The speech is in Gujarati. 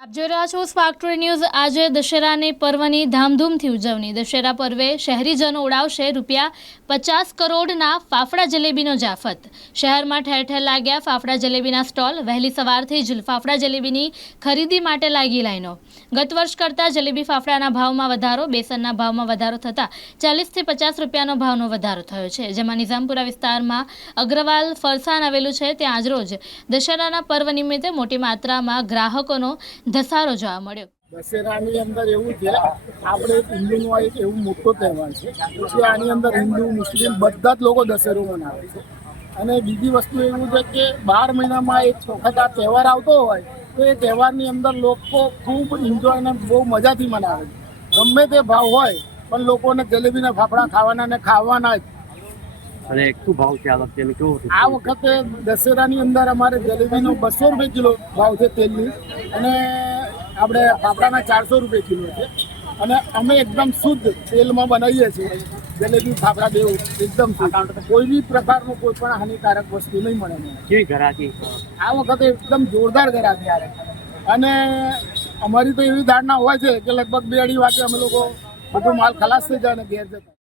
આપ જોઈ રહ્યા છો સ્પાર્ક ટુડે ન્યૂઝ। આજે દશેરાની પર્વની ધામધૂમથી ઉજવણી। દશેરા પર્વે શહેરીજનો ઉડાવશે ₹50 કરોડના ફાફડા જલેબીનો જાફત। શહેરમાં ઠેર ઠેર લાગ્યા ફાફડા જલેબીના સ્ટોલ। વહેલી સવારથી જ ફાફડા જલેબીની ખરીદી માટે લાગી લાઈનો। ગત વર્ષ કરતાં જલેબી ફાફડાના ભાવમાં વધારો, બેસનના ભાવમાં વધારો થતાં 40 થી 50 રૂપિયાનો ભાવનો વધારો થયો છે। જેમાં નિઝામપુરા વિસ્તારમાં અગ્રવાલ ફરસાણ આવેલું છે, ત્યાં આજરોજ દશેરાના પર્વ નિમિત્તે મોટી માત્રામાં ગ્રાહકોનો ધસારો જોવા મળ્યો। દશેરાની અંદર એવું છે, આપણે હિન્દુનો એક એવું મોટો તહેવાર છે કે આની અંદર હિન્દુ મુસ્લિમ બધા જ લોકો દશેરો મનાવે છે। અને બીજી વસ્તુ એવું છે કે 12 મહિનામાં એક વખત આ તહેવાર આવતો હોય તો એ તહેવારની અંદર લોકો ખૂબ એન્જોય અને બહુ મજાથી મનાવે છે। ગમે તે ભાવ હોય પણ લોકોને જલેબીના ફાફડા ખાવાના ને ખાવાના જ। અને શું ભાવ છે આ વખતે? કેવું આ વખતે દશેરાની અંદર અમારે જલેબીનો 200 રૂપિયા કિલો ભાવ છે તેલની, અને આપણે ફાફડાના 400 રૂપિયા કિલો છે। અને અમે એકદમ શુદ્ધ તેલમાં બનાવીએ છીએ જલેબી ફાફડા દેવું એકદમ શુદ્ધ, કોઈ બી પ્રકારનું કોઈ પણ હાનિકારક વસ્તુ નહીં મળે। કેવી ઘરાકી આ વખતે એકદમ જોરદાર ઘરાકી આવે, અને અમારી તો એવી ધારણા હોય છે કે લગભગ 2-2.5 વાગે અમે લોકો બધો માલ ખલાસ થઈ જાય અને ઘેર જતા।